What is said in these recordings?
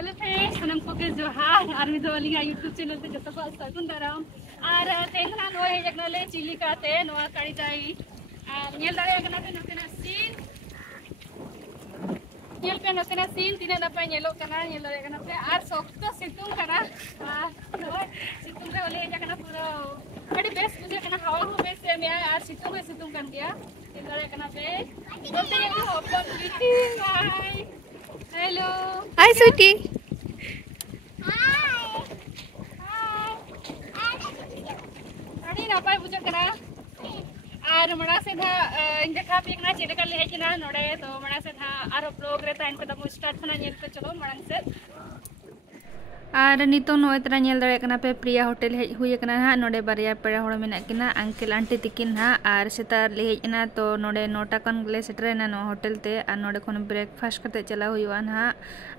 Hello friends सनम को के जोहार और मी दो लिंगा यूट्यूब चैनल पे जतो को सागुन दाराम और तेना नो हे जगनले चिलिका ते नो काड़ी जाई नेल दारे कना पे नतेना सीन नेल पे नतेना सीन तिना नपा नेलो कना नेल दारे कना पे और सोक्तो सितुंग कना सितुंग रे ओले जगना पूरा बड़ी बेस्ट मुझे कना हवा को बेस्ट से मैं आज सितुंग कर गया नेल दारे कना पे बोलते ये open meeting hi hello hi sweetie अड़ी नापाय बुझा करा और मड़ा से था इंजा खा पीना चेले कर ले किना नोडे तो मड़ा से था और ब्लॉग रे टाइम पे तब स्टार्ट खना नेल पे चलो मड़ंग से और नितो नो इतना नेल दरे कना पे प्रिया होटल हेज हुई कना हा नोडे बारिया पेड़ा होड़ मेना किना अंकल आंटी तिकिन हा और सेता ले हेजना तो नोडे 9टा कन गले सेटरेना नो होटल ते और नोडे खन ब्रेकफास्ट करते चला हुआ हा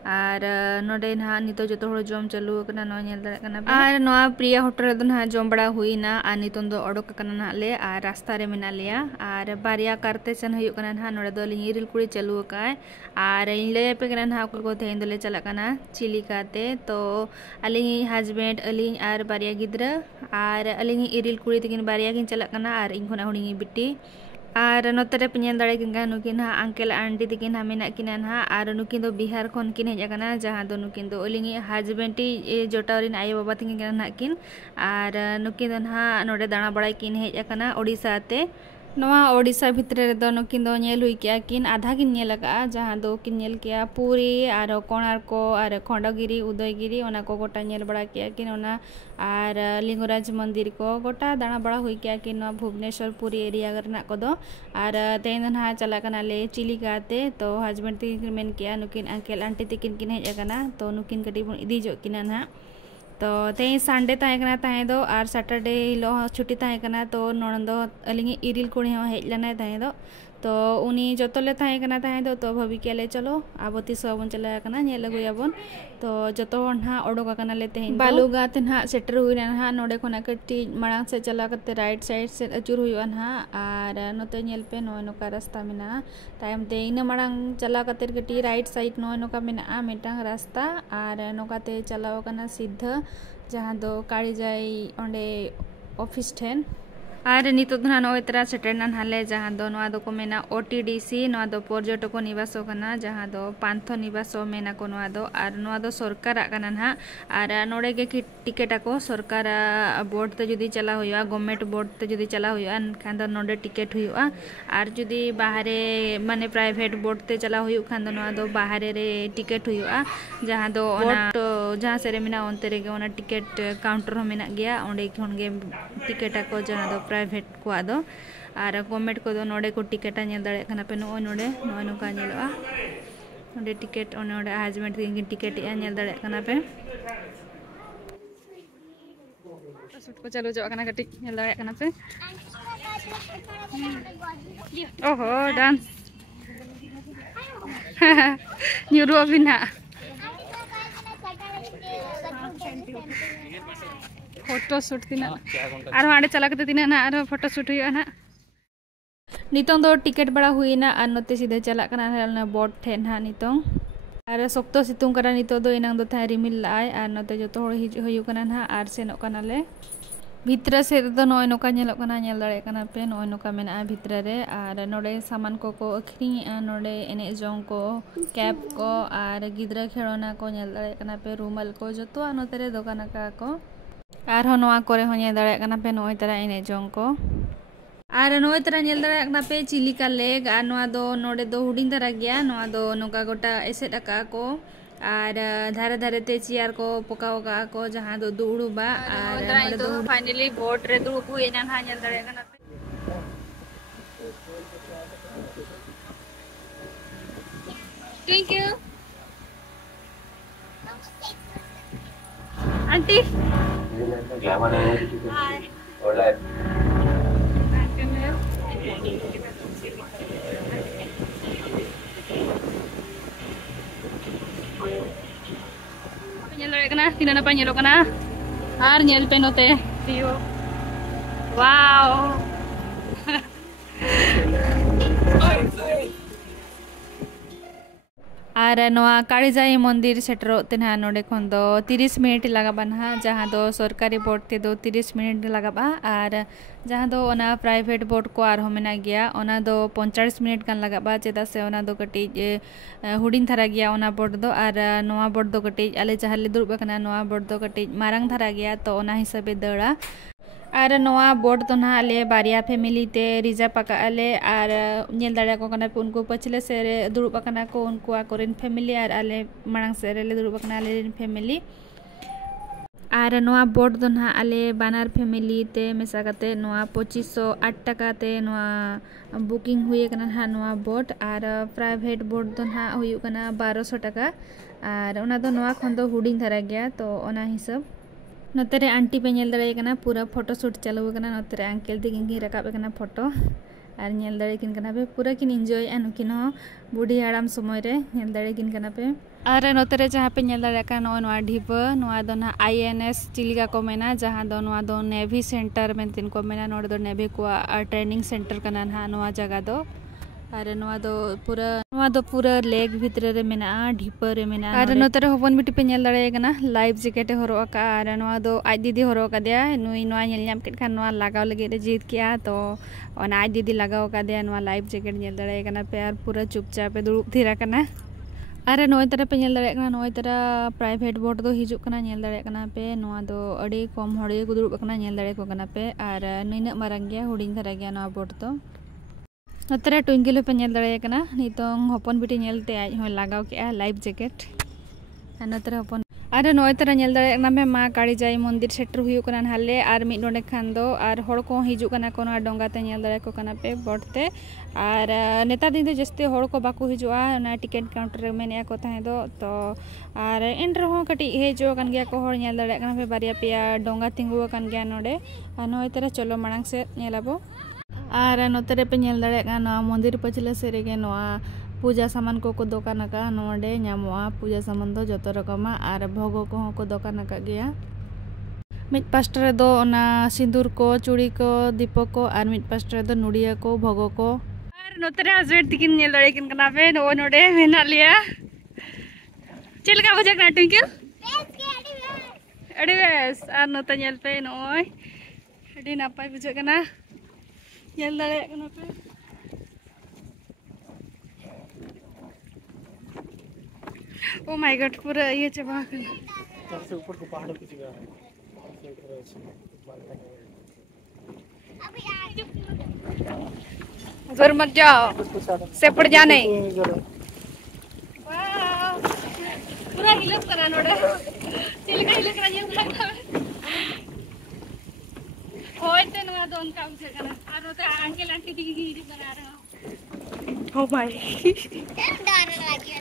और नोडे ना नितो जतो होड़ जोम चालू कना नो नेल दरे कना और नो प्रिया होटल रे ना जोम बड़ा हुईना और नितो दो ओडोक कना ना ले और रास्ता रे मेना लिया और बारिया करते सन हुई कना हा नोडे दो लिंग रील कुड़ी चालू का और इन ले पे कना हा को तेन दले चला कना चिलिकाते तो अलिंगी हस्बैंड अलिंग और बारिया गिद्रा और अलिंगी इरिल कुड़ी तकिन बारिया किन चला कना और इन खना हुडिंगी बिट्टी और नोतरे पेñel दाड़े किनगा नुकिन हा अंकल आंटी तकिन हा मेना किना हा और नुकिन दो बिहार खन किन हेज कना जहां दो नुकिन दो अलिंगी हस्बैंड टी जोटावरिन आयो बाबा तकिन किन हा किन और नुकिन दो हा नोडे दाणा बड़ाई किन हेज कना ओडिसा ते नवा ओडिसा भितरे रे दो नुकिन दो नेल हुई किया किन आधा किन नेल लगा जहां दो किन नेल किया पूरी और कोणार्को और खंडगिरी उदयगिरी ओना को गोटा नेल बड़ा किया किन ओना और लिंगराज मंदिर को गोटा दाणा बड़ा हुई किया किन भुवनेश्वर पुरी एरिया करना को दो और तेन ना चला कना ले चिलिका ते तो हस्बैंड तिकिन मेन किया नुकिन अंकल आंटी तिकिन किन हेज कना तो नुकिन कटी बन इदी जो किना ना तो तेई संडे ताहेकना ताहे दो और सैटरडे हिलो छुट्टी ताहेकना तो नोंदो अलिंगी इरिल कुड़ी हो हेज लना ताहे दो तो उनी जतले ताहेकना ताहे दो तो भाभी के ले चलो आबती सबन चला कना नेल लगुयाबन तो जतो ना ओडोका कना ले तेन बालुगा ते ना सेटर हुइना ना नोडे खना कटी मणांग से चला करते राइट साइड से अचुर हुइवा ना और नोते नेल पे नो नोका रास्ता मेना टाइम ते इन मणांग चला करते कटी राइट साइड नो नोका मेना मेटांग रास्ता और नोका ते चलाव कना सीधा जहां दो काड़ी जाई ओंडे ऑफिस ठेन और नितो ना नो इतरा सेटरना हाले जहां दो नोआ दो को मेना ओटीडीसी नोआ दो पर्यटक निवास कना जहां दो पांथो निवास मेना को नोआ दो और नोआ दो सरकार कना ना और नोडे के टिकेट को सरकार बोर्ड ते जुदी चला हुआ गवर्नमेंट बोर्ड ते जुदी चला हुआ खान दो नोडे टिकेट हुआ और जुदी बाहरे माने प्राइवेट बोर्ड ते चला हुआ खान दो नोआ दो बाहरे रे टिकेट हुआ जहां दो बोर्ड जहां से रे मेना ओनते रे ओना टिकेट काउंटर हो मेना गया ओंडे खन गे टिकेट को जहां दो प्राइवेट को आदो और गवर्नमेंट को दो नोडे को टिकेट नेल दाड़े कना पे नोडे नोका नेलवा नोडे टिकेट नोडे हस्बैंड की टिकेट नेल दाड़े कना पे सूट को चालू जो कना कटी नेल दाड़े कना पे ओहो डांस न्यूरो बिना फोटो शूट तीना और आड़े चला करते तीना ना और फोटो शूट हुई ना नितों दो टिकेट बड़ा हुई ना और नोते सीधे चला करना बोर्ड ठेन हा नितों और सोक्तो सितुंग करा नितों दो इनांग दो था रिमिल लाय और नोते जो तो हुई कना ना और सेनो कना ले भितर से दो नोय नोका नेलो कना नेल दाड़े कना पे नोय नोका मेना भितर रे और नोडे सामान को अखरिंग नोडे एने जोंग को कैप को और गिद्रा खेलोना को नेल दाड़े कना पे रूमाल को जतो नोते रे दोकान का को और नोआ करे हो नेल दाड़े कना पे नोय तरा एने जोंग को और नोय तरा नेल दाड़े कना पे चिलिका लेग और नोआ दो नोडे दो हुडिंग दरा गया नोआ दो नोका गोटा एसेट अका को और धारे धारे ते चेयर को पकावका को जहां दो दुड़ुबा और नोडे दो फाइनली बोट रे दुड़ु को एना हा नेल दाड़े कना पे थैंक यू आंटी हाय होला पेñel daड़े कना तीना नapa ñelo कना और ñel पे नोते view वाओ और नवा कालीजाई मंदिर सेटरो तेना नोडे खन दो 30 मिनट लगाबा ना जहाँ दो सरकारी बोर्ड ते दो 30 मिनट लगाबा और जहाँ दो ओना प्राइवेट बोर्ड को आर मेना गया ओना दो 45 मिनट गान लगाबा चेदा से ओना दो कटी हुडिंग धारा गया ओना बोर्ड दो और नवा बोर्ड दो कटी आले जहाँ ले दुरुब कना नवा बोर्ड दो कटी मारंग धारा गया तो ओना हिसाबे दड़ा और नवा बोर्ड तो ना आले बारिया फैमिली ते रिजर्व पका आले और नेल दाड़ा को कना पे उनको पछले से दुरुब कना को उनको आकोरेन फैमिली और आले मांग से रे दुरुब कना आले फैमिली और नवा बोर्ड तो ना आले बानार फैमिली ते मेसा कते नवा 2508 टका ते नवा बुकिंग हुए कना हा नवा बोर्ड और प्राइवेट बोर्ड तो ना हुई कना 1200 टका और ओना दो नवा खन दो हुडिंग धरा गया तो ओना हिसाब नोतरे आंटी पे नेल दड़े कना पूरा फोटो शूट चालू कना नोतरे अंकल दिगिन की रकाब कना फोटो और नेल दड़े किन कना पे पूरा किन एंजॉय अनुकिन हो बुढ़ी हाड़ाम समय रे नेल दड़े किन कना पे और नोतरे जहाँ पे नेल दड़े कना नवा ढिप नवा दो ना INS चिलिका को मेना जहाँ दो नवा दो नेवी सेंटर में तिन को मेना नोड दो नेवी को ट्रेनिंग सेंटर कना ना नवा जगह दो और नवा दो पूरा लेग भितर रे मेना ढिप रे मेना और नोतरे हपन बिटी पे नेल दड़े कना लाइफ जैकेट हरो का और नवा दो आज दीदी हरो का दिया नुई नवा नेल नाम केट खान नवा लगाव लगे रे जीत किया तो ओना आज दीदी लगाव का दिया नवा लाइफ जैकेट नेल दड़े कना पे और पूरा चुपचाप पे दुरुब थीरा कना और नोय तरह पे नेल दड़े कना नोय तरह प्राइवेट बोर्ड दो हिजुक कना नेल दड़े कना पे नवा दो अड़ी कम हड़े को दुरुब कना नेल दड़े को कना पे और नइना मारंग गया हुडिंग धरा गया नवा बोर्ड तो नोतरे टुंगिल पे नेल दड़े कना नितों हपन बिटी नेलते आज हो लगाव के लाइफ जैकेट नोतरे हपन और नोय तरह नेल दड़े कना पे मा कालीजाई मंदिर सेटर हुयु कना हाले और मिड नोडे खान दो और हड़ को हिजु कना कोनो डोंगा ते नेल दड़े को कना पे बोटते और नेता दिन दो जस्ते हड़ को बाको हिजुआ ना टिकट काउंटर रे मेने को ताहे दो तो और इन रहो कटी हेजो कन गया को हड़ नेल दड़े कना पे बारिया पिया डोंगा तिंगु कन गया नोडे नोय तरह चलो मांग से नेलाबो और नोतरे पे नेल दड़े कना मंदिर पछले से रेगे नवा पूजा सामान को दुकान का नोडे नामोआ पूजा सामान दो जतो रकमा और भोगो को दुकान का गया मिड पास्टर दो ओना सिंदूर को चूड़ी को दीपक को और मिड पास्टर दो नुड़िया को भोगो को और नोतरे हस्बैंड तिकिन नेल दड़े किन कना पे नो नोडे मेना लिया चल का बजे कना टुंकिल अड़ी बेस और नोता नेल पे नोय अड़ी नापाय बुझे कना नेल दड़े कना पे ओ माय गॉड पूरा ये चबा कर से ऊपर को पहाड़ की जगह है उधर मत जाओ सेपड़ जाने पूरा हिलत करा नोडे चिलका हिलत करा ये लगा होइते नवा दोन काम से करा और तो अंकल आंटी दी बना रहा ओ भाई डर लग गया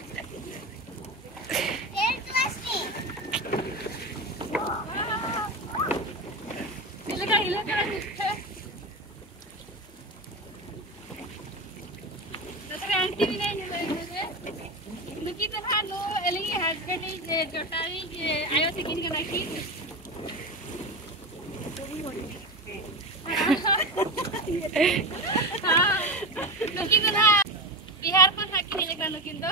बिहार पर हाकिन लेकरा नुकिन दो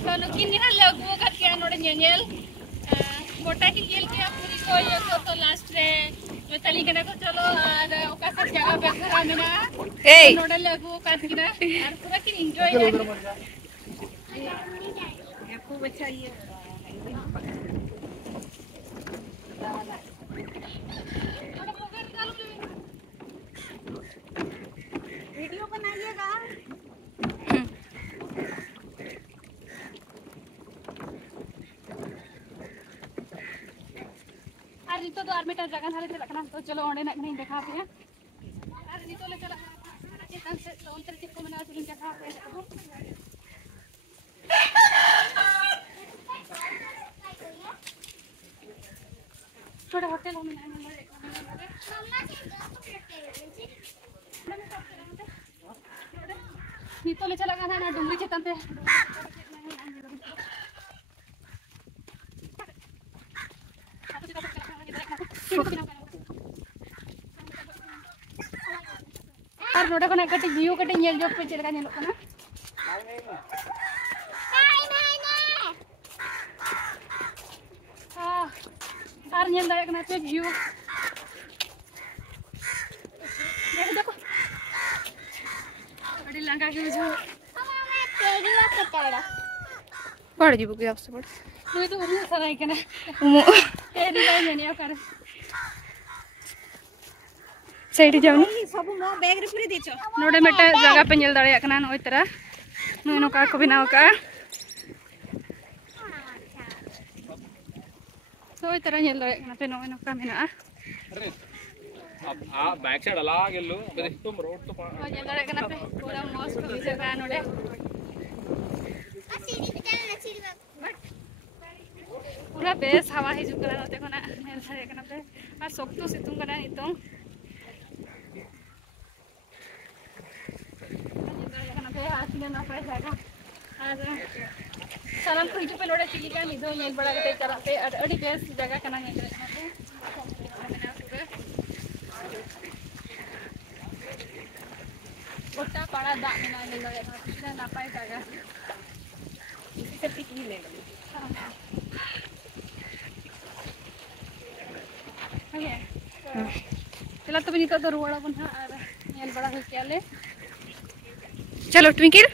तो नुकिन गिना लगो का क्या नोडे नेल मोटा की जेल के पूरी को ये तो लास्ट रे तली कना को चलो और ओका सब जगह पे खरा मेना ए नोडे लगो का गिना और पूरा की एंजॉय खूब अच्छा ये वीडियो बनाइएगा और नितो तो आर्मी जगह हाले चलना तो चलो ओंडे ना नहीं देखा पे और नितो ले चला चेतन से तो अंतर चिप को मना चुलिन देखा पे थोड़ा होटल में नितो ले चला गाना ना डुंगरी चेतन पे और नोडे को ना कटी व्यू कटी नेल जो पे चलगा नेलो कना आर नेल दाड़े कना पे व्यू देखो अड़ी लंगा के बुझो तेरी बात कटाड़ा पड़ जीबो के आपसे पड़ तू तो उन्हें सराय कना उमो तेरी लाइन नहीं कर साइड जाओ सब मो बैग रे पूरी देचो नोडे मेटा जगह पे नेल दाड़े कना नोय तरह नोय नोका को बनाव का सोय तरह नेल दाड़े कना पे नोय नोका मेना अब आ बैक साइड अला गेल्लू तुम रोड तो नेल दाड़े कना पे पूरा मस्त विजय का नोडे सीढ़ी पे चलना सीढ़ी पे पूरा बेस हवा हिजुक कना नोते कोना नेल दाड़े कना पे आ सोक्तो सितुंग कना नितों सालाम को हिजू पे नोड़े चिलिका निदो नेल बड़ा कते चला पे अड़ी बेस जगह कना नेल पे गोटा पाड़ा दा मेना नेल बड़ा कना नापाय जगह इसे पिकनी ले गली ओके चला तो नितो तो रुवाड़ा बन हा और नेल बड़ा हो के ले चलो ट्विंकल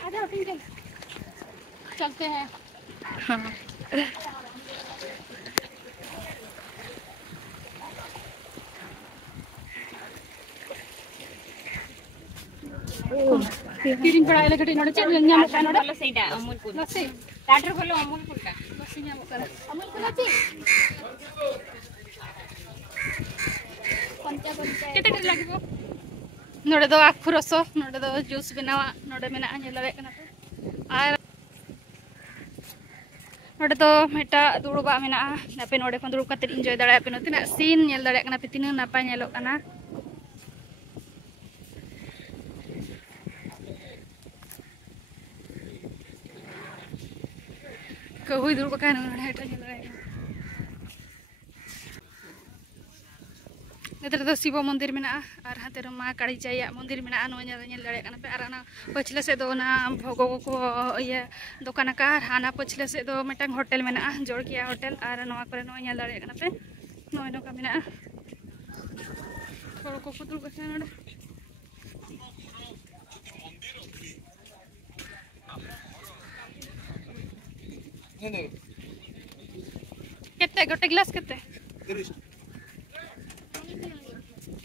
चलते हैं हाँ तीन बड़ा ले गटी नोड़े चल न्याम का नोड़े सैडा अमूल पुल लस्सी डाक्टर बोलो अमूल पुल का लस्सी न्याम का अमूल पुल अछि पंचा पंचा केते केते लागिबो नोड़े दो आखु रस नोड़े दो जूस बनावा नोड़े मेना नेल कना आर नोड़े तो मेटा दुड़ुबा मेना नापे नोड़े कोन दुड़ुब काते एंजॉय दाड़ा पे नोतिना सीन नेल दाड़ा कना पे तिना नापा नेलो कना कहुई दुड़ुब का नोड़े हेटा नेल दाड़ा नेतर तो शिव मंदिर में और हाथे मा काड़ी चाया मंदिर में नेल दाड़े कना पे और पछले से दो ना भोगो को ये दुकान का हाना पछले से दो मिटन होटल में जोड़किया होटल और नवा करे नो नेल दाड़े कना पे नोय नोका में थोड़ा को पुतुल को नोडे केते गोटे ग्लास केते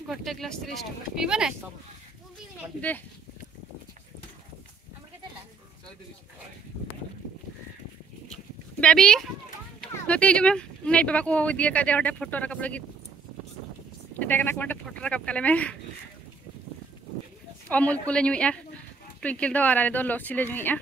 गोटे ग्लास 30 टका पीबो ना दे बेबी नोते जो में नहीं बाबा को दिए का दे ओटे फोटो रखब लगी देखना कोटे फोटो रखब काले में अमूल कुले नुइया ट्विंकल दो आरे दो लस्सी ले नुइया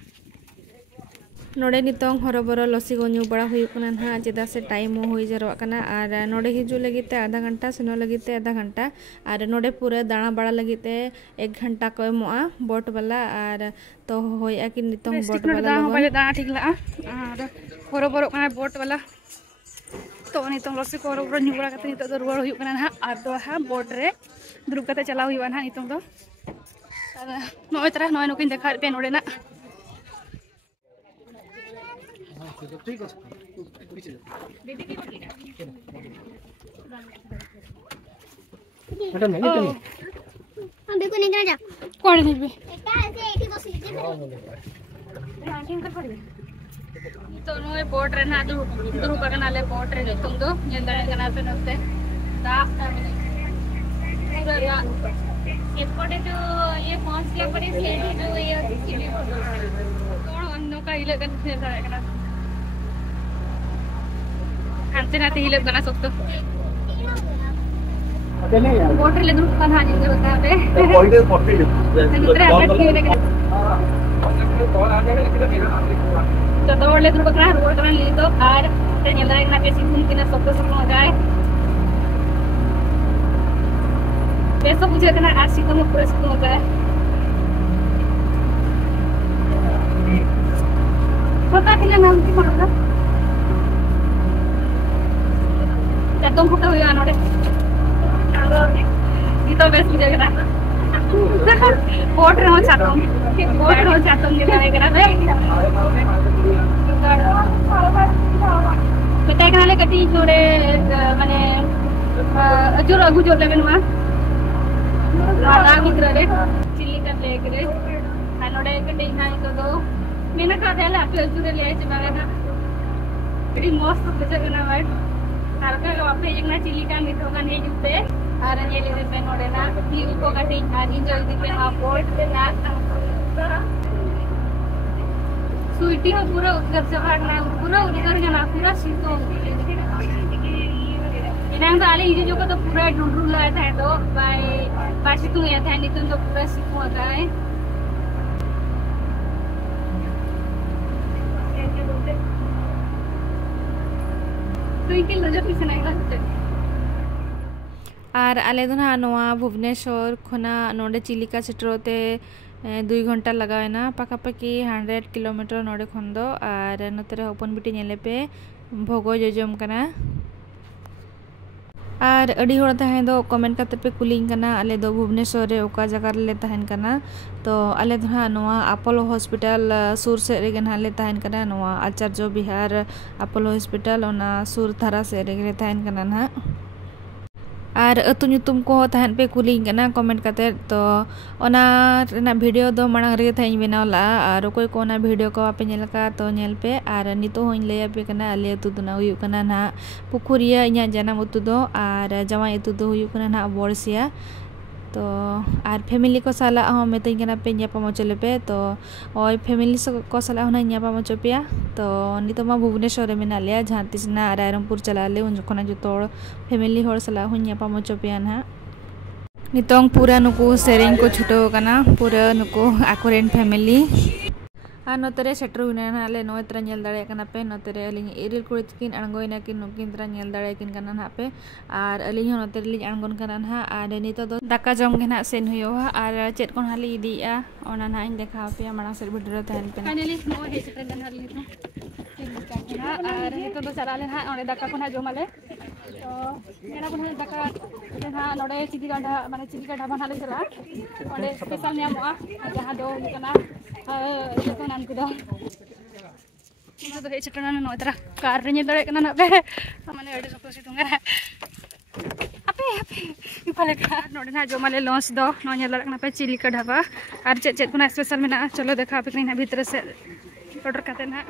नोड़े नितों हरबरो लस्सी को न्यू बड़ा हुई कना ना चेदा से टाइम हो जारोआ कना और नोड़े हिजू लगिते आधा घंटा सेनो लगिते आधा घंटा और नोड़े पूरा दाना बड़ा लगिते 1 घंटा को एमोआ बोट वाला और तो होया कि नितों बोट वाला दाना ठीक ला और हरबरो कना बोट वाला तो नितों लस्सी को हरबरो न्यू बड़ा कते नितो दो रुवाड़ हुई कना ना और दो हा बोट रे दुरुब कते चला हुई ना नितों दो नोय तरह नोय नुकिन देखा पे नोड़े ना ठीक है मैडम नहीं हम देखो नहीं जा कौन है बे एटा ऐसे एठी बस लीजिए रैंकिंग कर पड़ी तो नोय बोट रे ना दुरु बगन आले बोट रे तुम दो नेंदड़े कना पे नोते दा पूरा एपटे जो ये पहुंच के पड़े सेठी जो ये कौन अन्नो का इले कन से जाए कना कांते ना ते इले कना सकतो अकेले यार बोट रे दुरु कना हानि होता है कोई दे पॉटी दूसरे अपडेट क्यों लेके कॉल आ जाएगा लेकिन मेरा तो दौड़ले दुरु कना रोड कना ले तो और ते नेंदड़े कना पे सिकुन किना सकतो सकतो हो जाए बेसो मुझे कना आसी को पूरा सकतो हो जाए पता के नाम की पड़ता एकदम फोटो हुई आनोड़े ये तो बेस मुझे कना बोट रे हो चातम ले जाए कना बे बता kena le kati nore mane ajur agu jor leben ma ala mitra re chili kan le kre anode kati na itu do mena ka dela tu ajur le aje mare na bidi mast buje kana vai harga ape jengna chili kan itu kan he jute ara ye le pe node na view ko kati ani enjoy dipe ha port pe na सुईटी हो पूरा उधर जगह ना पूरा उधर जाना पूरा सीतो इनांग तो आले इजे जो का तो पूरा ढूंढ लाया था तो बाय सीतो या था नहीं तो पूरा सीतो आता है तो इनके लजर पीछे नहीं लगते और आले दो ना नोआ भुवनेश्वर खोना नोडे चिलिका सेटरोते 2 घंटा लगावेना पाखापाखि 100 किलोमीटर नोडे खन दो और नतरे ओपन बिटी नेले पे भोगो जोजम कना और अड़ी होड़ तहें दो कमेंट करते पे कुलिंग कना आले दो भुवनेश्वर रे ओका जगह ले तहेन कना तो आले दो हा नोआ अपोलो हॉस्पिटल सुर से रे गना ले तहेन कना नोआ आचार्य बिहार अपोलो हॉस्पिटल ओना सुर धारा से रे तहेन कना ना और अतु ᱧᱩᱛᱩᱢ को तहन पे कुलिंग कना कमेंट करते तो ओना रेना वीडियो दो मांग रे थाई बनावला और कोई कोना वीडियो को आपे नेल का तो नेल पे और नितो होइन ले पे कना आले अतु दुना हुयु कना ना पुखुरिया इया जानम अतु दो और जवाई अतु दो हुयु कना ना बोरसिया तो और फैमिली को साला हम मेतई कना पे न्यापा मचले पे तो ओय फैमिली को साला होना न्यापा मचपिया तो नितो मा भुवनेश्वर में नालिया जहां तिसना रायरंगपुर चलाले उन जखना जो फैमिली होर साला हुन न्यापा मचपिया ना नितोंग पूरा नुकु सेरेंग को छुटो कना पूरा नुकु आकोरेन फैमिली और नोतरे सेटर हुना नाले नो इतरा नेल दाड़े कना पे नोतरे अलिंग इरिल कुड़ी तकिन अणगोइना किन नुकिन तरा नेल दाड़े किन कना ना पे और अलिंग नोतरे लिंग अणगोन कना ना और नितो दो दाका जम के ना सेन हुयोहा और चेट कोन हाली इदिया ओना ना इन देखा पे मांग से भिडियो तहन पे फाइनली नो हे सेटर कना हाली तो और नितो दो चला ले ना ओने दाका कोना जमाले तो एना कोना दाका ना नोडे चिदी गाडा माने चिदी गाडा बनाले चला ओने स्पेशल न्यामोआ जहां दो कना itu nanti dong. Ini tuh kayak ceteran no terah karenya dari kena nape, mana ada satu situ nggak? Apa? Ini balik no deh najo malah launch do, no nyala kenapa cili kadapa, cet kuna special mana, colo dekha apa kini nabi terus order katanya.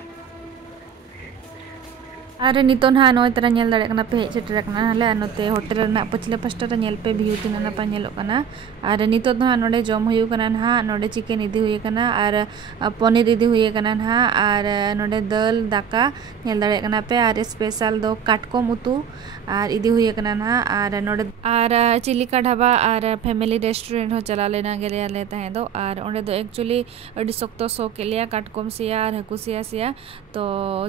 अरे नितोन हा नोय तरा nail दाड़े कना पे hedge shutter कना हले नोते hotel ना पछले pastor nail पे view तिना ना पा नेलो कना अरे नितो दो नोडे जम हुयु कना ना नोडे चिकन इदी हुय कना और पनीर इदी हुय कना ना और नोडे दाल दाका नेल दाड़े कना पे और स्पेशल दो काटकोम उतु और इदी हुय कना ना और नोडे और चिलिका ढाबा और फैमिली रेस्टोरेंट हो चला लेना गेले आले तहे दो और ओंडे दो एक्चुअली अडी सख्तो सो केलिया काटकोम सिया और हकुसिया सिया तो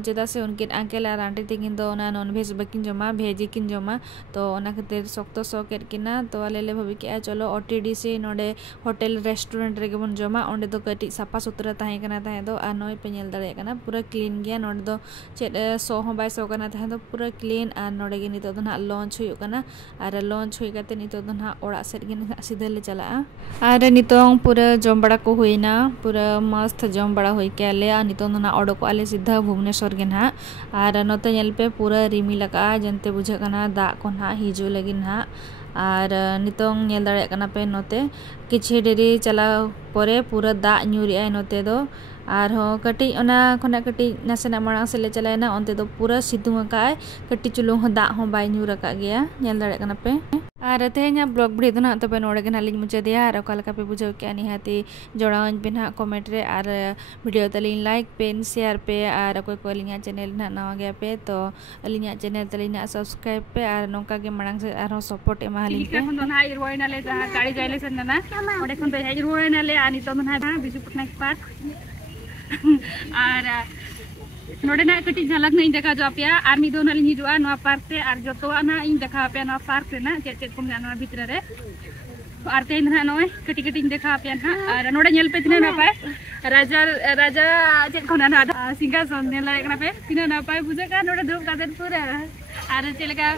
जेदा से उनके अंकल और आंटी तिकिन दो ना नॉन वेज बकिन जमा भेजी किन जमा तो ओना खातिर सख्तो सो केर किना तो आले ले भाबी के चलो ओटीडीसी नोडे होटल रेस्टोरेंट रे गेबन जमा ओंडे दो कटी साफा सुथरा ताहे कना ताहे दो आ नोय पे नेल दाड़े कना पूरा क्लीन गया नोडे दो चेड सो हो बाय सो कना ताहे दो पूरा क्लीन और नोडे गे नितो दो ना लॉन्च हुय कना और लॉन्च हुय काते नितो दो ना ओड़ा सेट गे सीधा ले चला और नितो पूरा जम बड़ा को हुइना पूरा मस्त जम बड़ा होय के आले आ नितो दो ना ओडो को आले सीधा भुवनेश्वर गे ना और नोते नेल पे पूरा रिमी लगा जनते बुझे कना दा को ना हिजु लगी ना और नितोंग नेल दाड़े कना पे नोते किछि डेरी चला परे पूरा दा न्यूरिया नोते दो और हो कटी ओना खना कटी नासेना मांग से ले चलायना ओंते दो पूरा सितुंग का कटी चुलु हो दा हो बाय न्यूर का गया नेल दाड़े कना पे और तेहना ब्लॉग भिडियो दो ना तबे नोडे गना लिंग मुचे दिया और ओका लका पे बुझाव के निहाती जोड़ावन पे ना कमेंट रे और वीडियो तलिन लाइक पे शेयर पे और कोई को लिंगा चैनल ना नवा गया पे तो लिंगा चैनल तलिना सब्सक्राइब पे और नोका के मांग से और सपोर्ट एमा लिंग पे खन दोना इरवाइना ले जहां गाड़ी जाइले सन्ना ना ओडे खन पे इरवाइना ले आनी तो दोना बिजु पटनायक पार्क और नोडे ना कटी झलक नहीं देखा जो आपया आर्मी दो नाली हिजुआ नो पार्क ते और जतो ना इन देखा आपया नो पार्क रे ना चेत चेत को ना भीतर रे और ते ना नो कटी कटी देखा आपया ना और नोडे नेल पे तिना ना पाए राजा राजा चेत को ना सिंहासन नेल लायक ना पे तिना ना पाए बुझे का नोडे धूप का देन पूरा और चेलका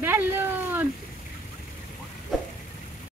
बैलून